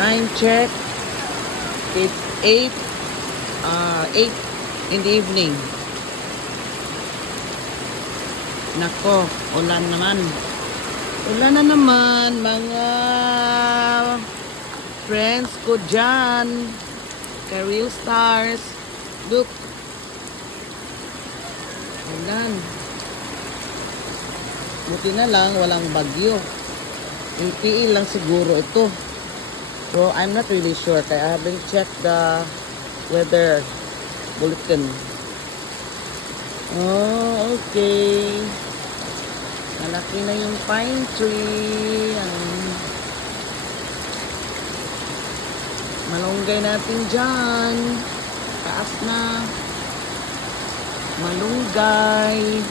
Time check. It's 8 in the evening. Nako, ulan naman. Ulan na naman, mga friends ko dyan. Career stars. Look. Ulan. Buti na lang, walang bagyo. APE lang siguro ito. So, I'm not really sure. Kaya I haven't checked the weather bulletin. Oh, okay. Malaki na yung pine tree. Malunggay natin dyan. Taas na. Malunggay.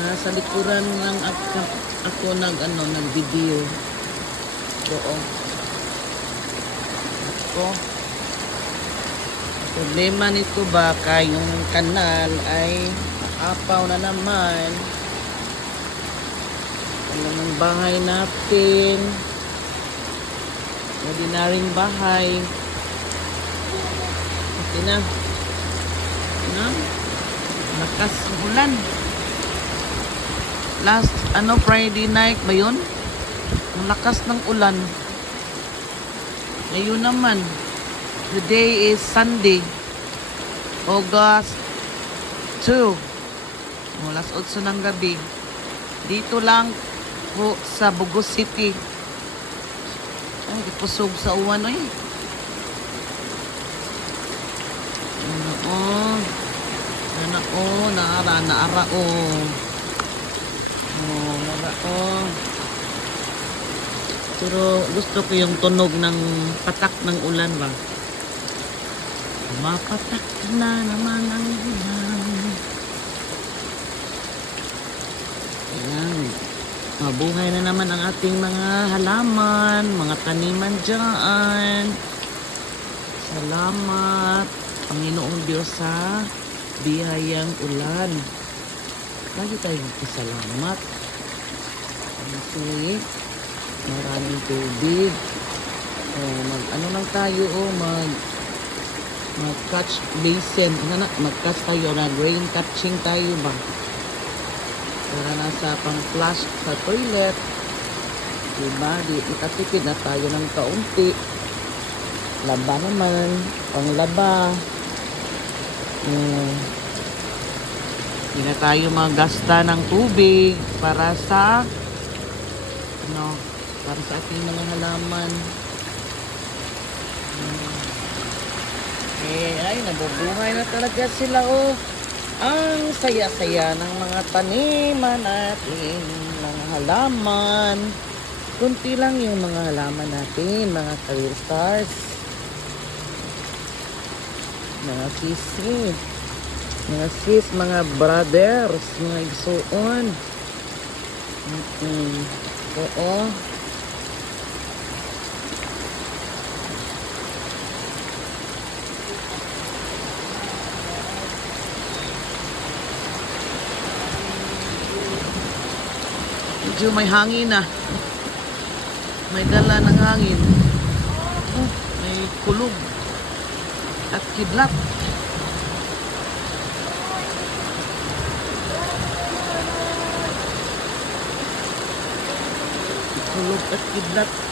Nasa likuran lang ako nag-video. Oo. Ako. Problema nito baka yung kanal ay apaw na naman. Ano ng bahay natin. Ordinaryong bahay. Okay na. Ano? Lakas ng ulan. Last, Friday night ba yun? Ang lakas ng ulan. Ngayon naman. Today is Sunday. August 2. Alas 8 ng gabi. Dito lang po sa Bugos City. Ay, ipusog sa uwan eh. Naara Pero gusto ko yung tunog ng patak ng ulan ba. Mapatak na naman ang ulan. Ayan. Mabuhay na naman ang ating mga halaman, mga taniman dyan. Salamat, Panginoong Diyos sa biyayang ulan. Lagi tayong magpasalamat. Kasi maraming tubig. Mag-catch basin. Mag-catch tayo na rain catching tayo ba? Para nasa pang-flush sa toilet. Diba? Di ikatipid na tayo ng kaunti. Laba naman. Panglaba. Hindi na tayo magasta ng tubig para sa ating mga halaman. Ay, nabubuhay na talaga sila Ang saya-saya ng mga taniman natin, mga halaman. Kunti lang yung mga halaman natin, mga career stars. Mga sisi. Mga sis, mga brothers, mga igsuon. Oo. Medyo may hangin na. May dala ng hangin. May kulog. At kidlat. Kulog at kidlat.